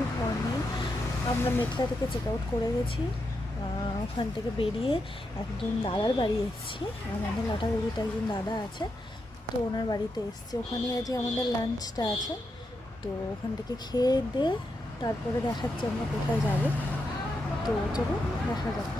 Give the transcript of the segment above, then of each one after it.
Good morning. আমরা মেটলা থেকে check out করে গেছি। ওখান থেকে বেরিয়ে একজন দাদার বাড়ি এসেছি। আমাদের লাটাগুড়িতে একজন দাদা আছে, তো ওনার বাড়িতে এসেছি। ওখানে আজকে আমাদের লাঞ্চটা আছে, তো ওখান থেকে খেয়ে দিয়ে তারপরে দেখাচ্ছি আমরা কোথায় যাবো। তো চলো দেখা যাক।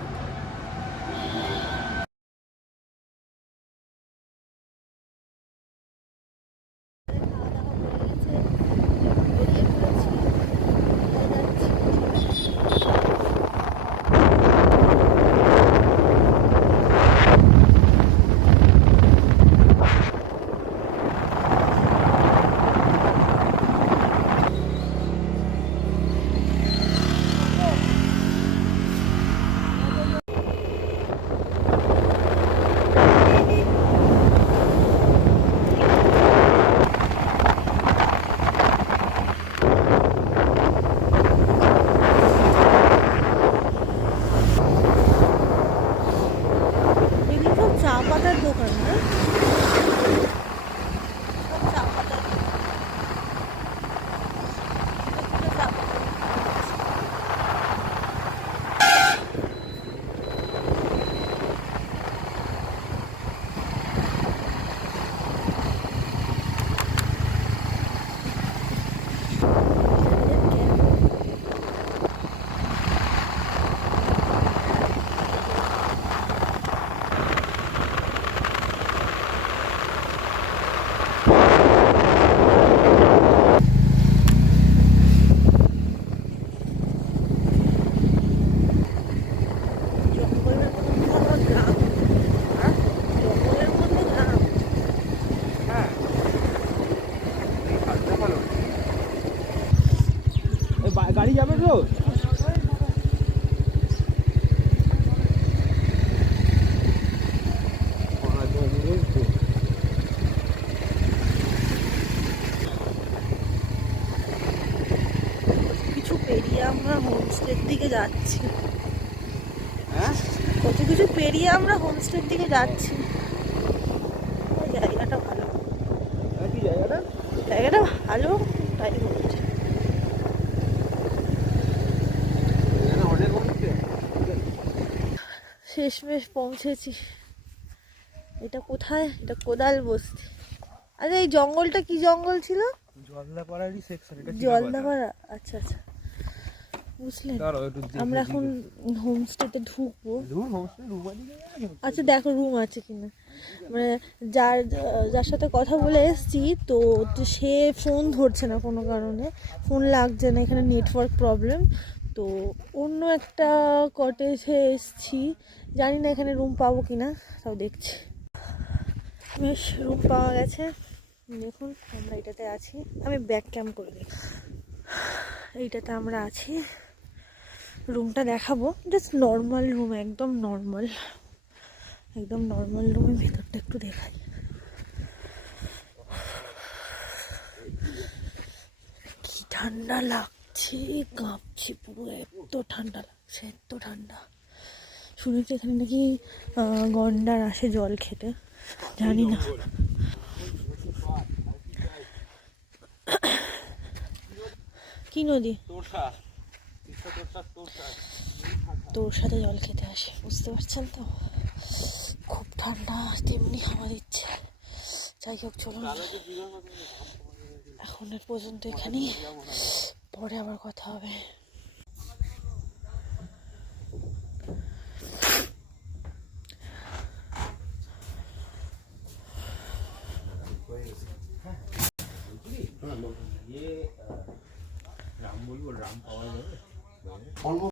চা পাতার দোকান, না? গাড়ি যাবে তো? কিছু পেরিয়ে আমরা হোমস্টের দিকে যাচ্ছি। হ্যাঁ, কত কিছু পেরিয়ে আমরা হোমস্টের দিকে যাচ্ছি। জায়গাটা ভালো, কি জায়গাটা? জায়গাটা ভালো, তাই বলছি। শেষমেশ পৌঁছেছি। এটা কোথায়? এটা কোদাল বস্তি। আচ্ছা, এই জঙ্গলটা কি জঙ্গল ছিল? জলদাপাড়ারই সেকশন এটা। জলদাপাড়া, আচ্ছা আচ্ছা, বুঝলেন। আমরা এখন হোমস্টেতে ঢুকবো। আচ্ছা দেখো রুম আছে কিনা। মানে যার সাথে কথা বলে এসছি, তো সে ফোন ধরছে না কোনো কারণে, ফোন লাগছে না, এখানে নেটওয়ার্ক প্রবলেম। তো অন্য একটা কটেজে এসছি, জানি না এখানে রুম পাবো কিনা, তাও দেখছি। বেশ, রুম পাওয়া গেছে। দেখুন আমরা এটাতে আছি। আমি ব্যাক ক্যাম্প করে দিই। এইটাতে আমরা আছি। রুমটা দেখাবো, জাস্ট নর্মাল রুম, একদম নর্মাল, একদম নর্মাল রুমের ভেতরটা একটু দেখাই। কি ঠান্ডা লাগছে, কাঁপছি পুরো, এত ঠান্ডা লাগছে, এত ঠান্ডা। শুনেছি এখানে নাকি গন্ডার আসে জল খেতে, জানি না। কি নদী? তোর সাথে জল খেতে আসে, বুঝতে পারছেন তো। খুব ঠান্ডা, তেমনি হাওয়া দিচ্ছে। যাই হোক, চলুন এখন পর্যন্ত এখানেই, পরে আবার কথা হবে। রাম বলবো, রাম পাওয়া যাবে।